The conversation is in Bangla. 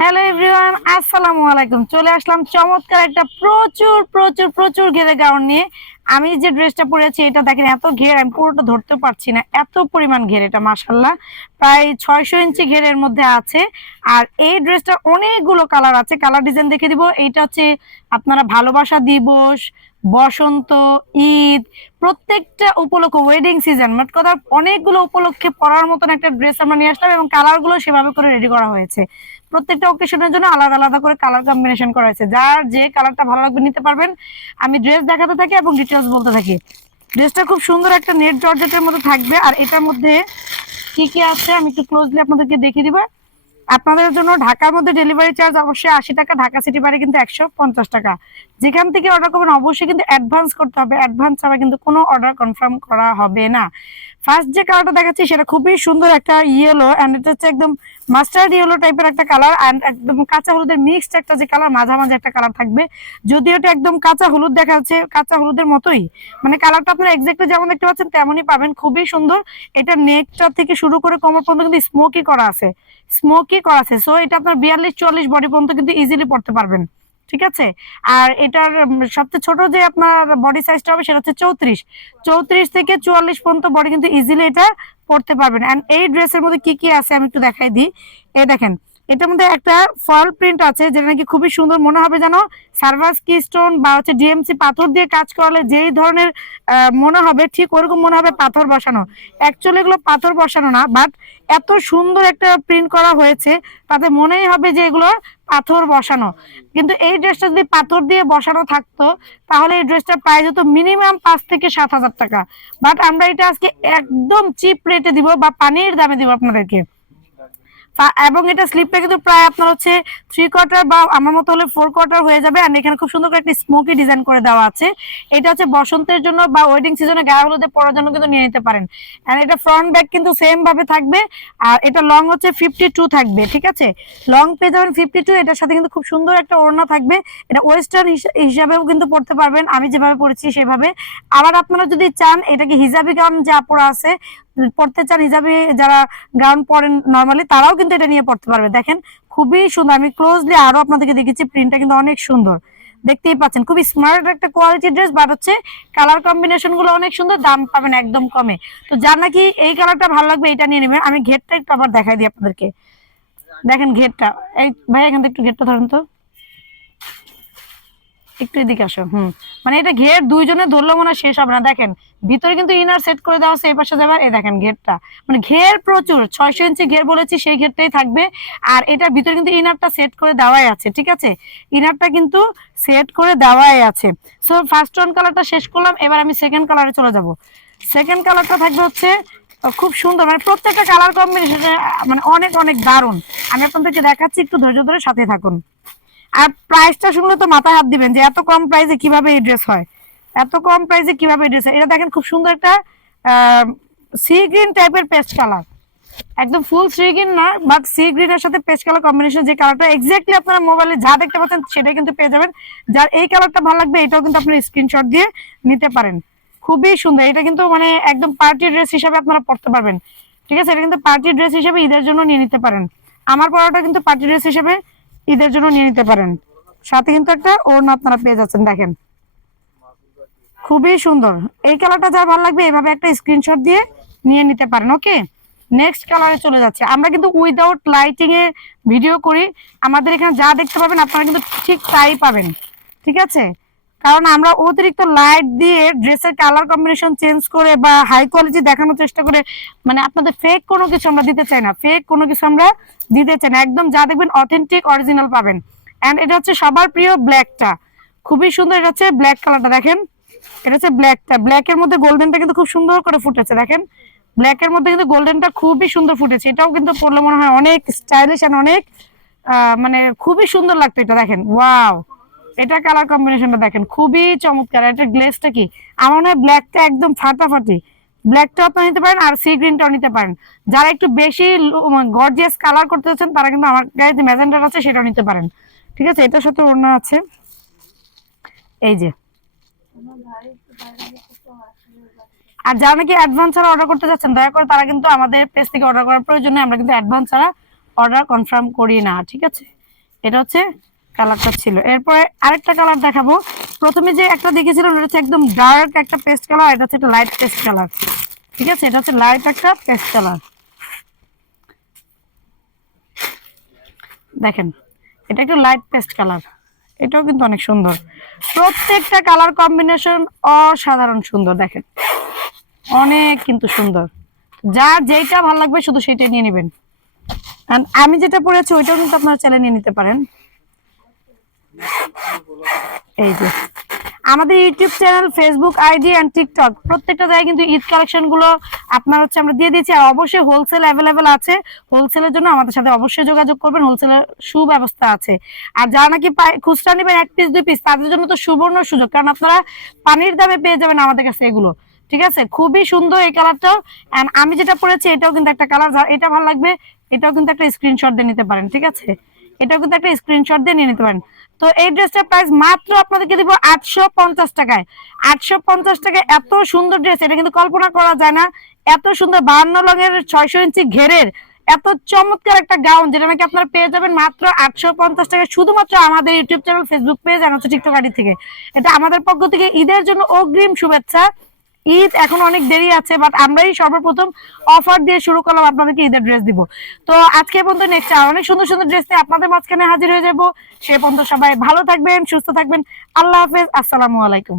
হ্যালো এভরিওয়ান আসসালামু আলাইকুম চলে আসলাম চমৎকার একটা প্রচুর প্রচুর প্রচুর ঘেরে গাউন নিয়ে। আমি যে ড্রেসটা পরেছি, এটা দেখেন, এত ঘের, আমি পুরোটা ধরতে পারছি না। এত পরিমাণ ঘের এটা মাসাল্লাহ প্রায় ছয়শো ইঞ্চি ঘেরের মধ্যে আছে। আর এই ড্রেসটা অনেকগুলো কালার আছে। কালার ডিজাইন দেখে দিব। এইটা হচ্ছে আপনারা ভালোবাসা দিবস বসন্ত, ঈদ, প্রত্যেকটা উপলক্ষ ওয়েডিং সিজন মোট কথা অনেকগুলো উপলক্ষে পরার মতন একটা ড্রেস আমরা নিয়ে আসলাম এবং কালারগুলো সেভাবে করে রেডি করা হয়েছে। প্রত্যেকটা অকেশনের জন্য আলাদা আলাদা করে কালার কম্বিনেশন করা হয়েছে। যার যে কালারটা ভালো লাগবে নিতে পারবেন, আমি ড্রেস দেখাতে থাকি এবং ডিটেলস বলতে থাকি। ড্রেসটা খুব সুন্দর একটা নেট জর্জেটের মধ্যে থাকবে। আর এটার মধ্যে কি কি আছে আমি একটু ক্লোজলি আপনাদেরকে দেখিয়ে দিব। আপনাদের জন্য ঢাকার মধ্যে ডেলিভারি চার্জ অবশ্যই আশি টাকা, ঢাকা সিটি বাড়ি কিন্তু একশো পঞ্চাশ টাকা। যেখান থেকে অর্ডার করবেন, অবশ্যই কিন্তু অ্যাডভান্স করতে হবে। অ্যাডভান্স ছাড়া কিন্তু কোনো অর্ডার কনফার্ম করা হবে না। ফার্স্ট যে কালারটা দেখাচ্ছি সেটা খুবই সুন্দর একটা ইয়েলো অ্যান্ড এটা হচ্ছে একদম মাস্টার্ড ইয়েলো টাইপের একটা কালার অ্যান্ড একদম কাঁচা হলুদের মিক্সড একটা যে কালার মাঝামাঝি একটা কালার থাকবে। যদিও এটা একদম কাঁচা হলুদ দেখা যাচ্ছে, কাঁচা হলুদের মতোই। মানে কালারটা আপনারা এক্স্যাক্টলি যেমন দেখতে পাচ্ছেন তেমনই পাবেন, খুবই সুন্দর। এটা নেকটা থেকে শুরু করে কোমর পর্যন্ত কিন্তু স্মোকি করা আছে স্মোকি করা আছে। সো এটা আপনার বিয়াল্লিশ, চুয়াল্লিশ বডি পর্যন্ত কিন্তু ইজিলি পড়তে পারবেন। ঠিক আছে? আর এটার সবচেয়ে ছোট যে আপনার বডি সাইজটা হবে সেটা হচ্ছে চৌত্রিশ। চৌত্রিশ থেকে চুয়াল্লিশ পর্যন্ত বডি কিন্তু ইজিলি এটা পড়তে পারবেন। এন্ড এই ড্রেসের মধ্যে কি কি আছে আমি একটু দেখাই দিই। এই দেখেন, এটার মধ্যে একটা ফল প্রিন্ট আছে, যেটা নাকি খুবই সুন্দর মনে হবে যেন। সার্ভাস কি স্টোন বা হচ্ছে ডিএমসি পাথর দিয়ে কাজ করলে যেই ধরনের মনে হবে, ঠিক ওরকম মনে হবে পাথর বসানো। অ্যাকচুয়ালি এগুলো পাথর বসানো না বাট এত সুন্দর একটা প্রিন্ট করা হয়েছে, তাতে মনেই হবে যে এগুলো পাথর বসানো। কিন্তু এই ড্রেসটা যদি পাথর দিয়ে বসানো থাকতো, তাহলে এই ড্রেসটা প্রাইস হতো মিনিমাম পাঁচ থেকে সাত হাজার টাকা। বাট আমরা এটা আজকে একদম চিপ রেটে দিব বা পানির দামে দিব আপনাদেরকে। এবং এটা স্লিপটা কিন্তু প্রায় আপনার হচ্ছে থ্রি কোয়ার্টার বা আমার মতো হলে ফোর কোয়ার্টার হয়ে যাবে। আর এখানে খুব সুন্দর করে একটা স্মোকি ডিজাইন করে দেওয়া আছে। এটা হচ্ছে বসন্তের জন্য বা ওয়েডিং সিজনে গায়ে হলুদে পরার জন্য কিন্তু নিয়ে নিতে পারেন। আর এটা ফ্রন্ট ব্যাক কিন্তু সেম ভাবে থাকবে। আর এটা লং হচ্ছে ফিফটি টু থাকবে, ঠিক আছে? লং পেয়ে যাবেন ফিফটি টু এটার সাথে কিন্তু খুব সুন্দর একটা ওড়না থাকবে। এটা ওয়েস্টার্ন হিসাবেও কিন্তু পড়তে পারবেন। আমি যেভাবে পড়েছি সেভাবে। আবার আপনারা যদি চান এটাকে হিজাবি গাউন যা পড়া আছে পড়তে চান, হিজাবি যারা গাউন পরেন নর্মালি তারাও কিন্তু এটা নিয়ে পড়তে পারবে। দেখেন, খুবই সুন্দর। আমি ক্লোজলি আরও আপনাদেরকে দেখেছি প্রিন্টটা কিন্তু অনেক সুন্দর। দেখতেই পাচ্ছেন, খুবই স্মার্ট একটা কোয়ালিটি ড্রেস বাট হচ্ছে কালার কম্বিনেশনগুলো অনেক সুন্দর, দাম পাবেন একদম কমে। তো যার নাকি এই কালারটা ভালো লাগবে, এটা নিয়ে নেবেন। আমি ঘেরটা একটু আবার দেখাই দিই আপনাদেরকে। দেখেন ঘেরটা। এই, ভাই, এখান থেকে একটু ঘেরটা ধরেন তো। একটু এদিকে আসো, হুম। মানে এটা ঘের দুইজনে ধরলো মনে শেষ হবে না। দেখেন, ভিতরে কিন্তু ইনার সেট করে দেওয়া আছে, এই পাশে যাবার এই দেখেন ঘেরটা। মানে ঘের প্রচুর, ছয়শো ইঞ্চি ঘের বলেছি, সেই ঘেরটাই থাকবে। আর এটার ভিতরে কিন্তু ইনারটা সেট করে দেওয়াই আছে, ঠিক আছে? ইনারটা কিন্তু সেট করে দেওয়াই আছে। সো ফার্স্ট ওয়ান কালারটা শেষ করলাম, এবার আমি সেকেন্ড কালারে চলে যাব। সেকেন্ড কালারটা থাকবে হচ্ছে খুব সুন্দর মানে প্রত্যেকটা কালার কম্বিনেশনে মানে অনেক অনেক দারুণ। আমি আপনাদেরকে দেখাচ্ছি, একটু ধৈর্য ধরে সাথে থাকুন। আর প্রাইসটা শুনলে তো মাথায় হাত দিবেন যে এত কম প্রাইসে কীভাবে এই ড্রেস হয়? এত কম প্রাইসে কীভাবে ড্রেস হয়? এটা দেখেন খুব সুন্দর একটা সি গ্রিন টাইপের পেস্ট কালার একদম ফুল সি গ্রিন না বাট সি গ্রিনের সাথে পেস্ট কালার কম্বিনেশন যে কালারটা এক্স্যাক্টলি আপনারা মোবাইলে যা দেখতে পাচ্ছেন সেটাই কিন্তু পেয়ে যাবেন। যার এই কালারটা ভালো লাগবে, এটাও কিন্তু আপনারা স্ক্রিনশট দিয়ে নিতে পারেন। খুবই সুন্দর। এটা কিন্তু মানে একদম পার্টি ড্রেস হিসাবে আপনারা পড়তে পারবেন। ঠিক আছে? এটা কিন্তু পার্টি ড্রেস হিসেবে ঈদের জন্য নিয়ে নিতে পারেন। আমার পড়াটা কিন্তু পার্টি ড্রেস হিসেবে ঈদের জন্য নিয়ে নিতে পারেন। সাথে কিন্তু একটা ওড়না আপনারা পেয়ে যাচ্ছেন, দেখেন। খুবই সুন্দর। এই কালারটা যা ভালো লাগবে, এভাবে একটা স্ক্রিনশট দিয়ে নিয়ে নিতে পারেন ওকে নেক্সট কালারে চলে যাচ্ছে। আমরা কিন্তু উইদাউট লাইটিং এ ভিডিও করি। আমাদের এখানে যা দেখতে পাবেন, আপনারা কিন্তু ঠিক তাই পাবেন, ঠিক আছে? কারণ আমরা অতিরিক্ত লাইট দিয়ে ড্রেসের কালার কম্বিনেশন চেঞ্জ করে বা হাই কোয়ালিটি দেখানোর চেষ্টা করে মানে আপনাদের ফেক কোনো কিছু আমরা দিতে চাই না। ফেক কোনো কিছু আমরা দিতে চাই না। একদম যা দেখবেন অথেন্টিক অরিজিনাল পাবেন। অ্যান্ড এটা হচ্ছে সবার প্রিয় ব্ল্যাকটা খুবই সুন্দর, এটা হচ্ছে ব্ল্যাক কালারটা দেখেন। এটা হচ্ছে ব্ল্যাকটা ব্ল্যাকের মধ্যে গোল্ডেনটা কিন্তু খুব সুন্দর করে ফুটেছে, দেখেন। ব্ল্যাকের মধ্যে কিন্তু গোল্ডেনটা খুবই সুন্দর ফুটেছে। এটাও কিন্তু পড়লে মনে হয় অনেক স্টাইলিশ অ্যান্ড অনেক মানে খুবই সুন্দর লাগতো এটা, দেখেন। ওয়াও এটা কালার কম্বিনেশনটা দেখেন, খুবই চমৎকার। এটা গ্লেসটা কি? আমার মনে হয় ব্ল্যাকটা একদম ফাটাফাটি। ব্ল্যাকটাও আপনারা নিতে পারেন আর সি গ্রিনটাও নিতে পারেন। যারা একটু বেশি গর্জিয়াস কালার করতে চাচ্ছেন, তারা কিন্তু আমার গায়ে যে ম্যাজেন্ডার আছে, সেটাও নিতে পারেন। ঠিক আছে? এটার সাথে ওড়না আছে। এই যে। আর যারা নাকি অ্যাডভান্স ছাড়া অর্ডার করতে যাচ্ছেন দয়া করে তারা কিন্তু আমাদের পেজ থেকে অর্ডার করার প্রয়োজন নেই। আমরা কিন্তু অ্যাডভান্স ছাড়া অর্ডার কনফার্ম করি না। ঠিক আছে? এটা হচ্ছে কালারটা ছিল। এরপরে আরেকটা কালার দেখাবো। প্রথমে যে একটা দেখেছিলাম, এটা হচ্ছে একদম ডার্ক একটা পেস্ট কালার এটা হচ্ছে লাইট পেস্ট কালার ঠিক আছে? এটা হচ্ছে লাইট একটা পেস্ট কালার দেখেন, এটা একটু লাইট পেস্ট কালার এটাও কিন্তু অনেক সুন্দর। প্রত্যেকটা কালার কম্বিনেশন অসাধারণ সুন্দর, দেখেন। অনেক কিন্তু সুন্দর। যার যেইটা ভালো লাগবে, শুধু সেটাই নিয়ে নেবেন। আমি যেটা পড়েছি, ওইটাও কিন্তু আপনারা চাইলে নিয়ে নিতে পারেন। এই যে। আমাদের YouTube channel Facebook ID and TikTok প্রত্যেকটা জায়গায় কিন্তু ঈদ কালেকশনগুলো আপনার হচ্ছে আমরা দিয়ে দিয়েছি। আর অবশ্যই হোলসেল অ্যাভেলেবেল আছে। হোলসেলের জন্য আমাদের সাথে অবশ্যই যোগাযোগ করবেন। হোলসেলের সুব্যবস্থা আছে। আর যারা নাকি খুচরা নেবেন, এক পিস দুই পিস তাদের জন্য তো সুবর্ণ সুযোগ। কারণ আপনারা পানির দামে পেয়ে যাবেন আমাদের কাছে এগুলো। ঠিক আছে? খুবই সুন্দর এই কালারটা এন্ড আমি যেটা পরেছি, এটাও কিন্তু একটা কালার এটা ভালো লাগবে, এটাও কিন্তু একটা স্ক্রিনশট দিয়ে নিতে পারেন। ঠিক আছে? এটাও কিন্তু একটা স্ক্রিনশট দিয়ে নিয়ে নিতে পারেন। তো এই ড্রেসটার প্রাইস মাত্র আপনাদেরকে দিব আটশো পঞ্চাশ টাকায়। আটশো পঞ্চাশ টাকায় এত সুন্দর ড্রেস এটা কিন্তু কল্পনা করা যায় না। এত সুন্দর বাহান্ন রঙের ছয়শো ইঞ্চি ঘেরের, এত চমৎকার একটা গাউন যেটা নাকি আপনারা পেয়ে যাবেন মাত্র আটশো পঞ্চাশ টাকায়, শুধুমাত্র আমাদের ইউটিউব চ্যানেল ফেসবুক পেজ আর হচ্ছে টিকটক আইডি থেকে। এটা আমাদের পক্ষ থেকে ঈদের জন্য অগ্রিম শুভেচ্ছা। ঈদ এখন অনেক দেরি আছে বাট আমরাই সর্বপ্রথম অফার দিয়ে শুরু করলাম আপনাদেরকে ঈদের ড্রেস দিব। তো আজকে পর্যন্ত নেক্সট অনেক সুন্দর সুন্দর ড্রেস নিয়ে আপনাদের মাঝখানে হাজির হয়ে যাব। সে পর্যন্ত সবাই ভালো থাকবেন, সুস্থ থাকবেন। আল্লাহ হাফেজ, আসসালামু আলাইকুম।